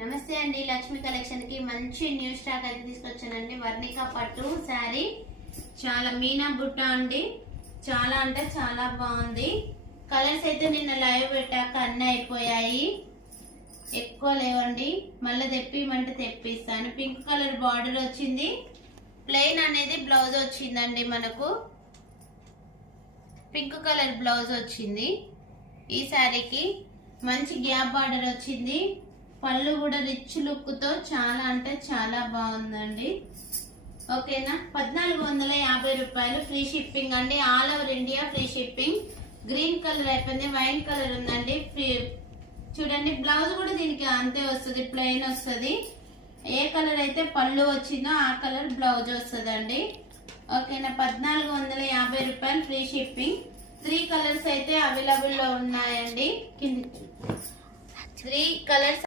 నమస్తే అండి, లక్ష్మి కలెక్షన్ కి మంచి న్యూ స్టాక్ అయితే తీసుకొచ్చానండి. వర్ణిక పట్టు శారీ, చాలా మీనా బుట్ట అండి. చాలా అంటే చాలా బాగుంది. కలర్స్ అయితే నిన్న లైవ్ పెట్టాక అన్నీ అయిపోయాయి, ఎక్కువ లేవండి. మళ్ళీ తెప్పిమంటే తెప్పిస్తాను. పింక్ కలర్ బార్డర్ వచ్చింది, ప్లెయిన్ అనేది బ్లౌజ్ వచ్చిందండి. మనకు పింక్ కలర్ బ్లౌజ్ వచ్చింది. ఈ శారీకి మంచి గ్యాప్ బార్డర్ వచ్చింది. పళ్ళు కూడా రిచ్ లుక్ తో చాలా అంటే చాలా బాగుందండి. ఓకేనా, 1450 రూపాయలు, ఫ్రీ షిప్పింగ్ అండి. All over India free shipping. Green colour అయిపోయింది, వైన్ కలర్ ఉందండి. చూడండి, బ్లౌజ్ కూడా దీనికి అంతే వస్తుంది, ప్లెయిన్ వస్తుంది. ఏ కలర్ అయితే పళ్ళు వచ్చిందో ఆ కలర్ బ్లౌజ్ వస్తుందండి. ఓకేనా, 1450 రూపాయలు, ఫ్రీ షిప్పింగ్. 3 కలర్స్ అయితే అవైలబుల్ లో ఉన్నాయండి. 3 కలర్స్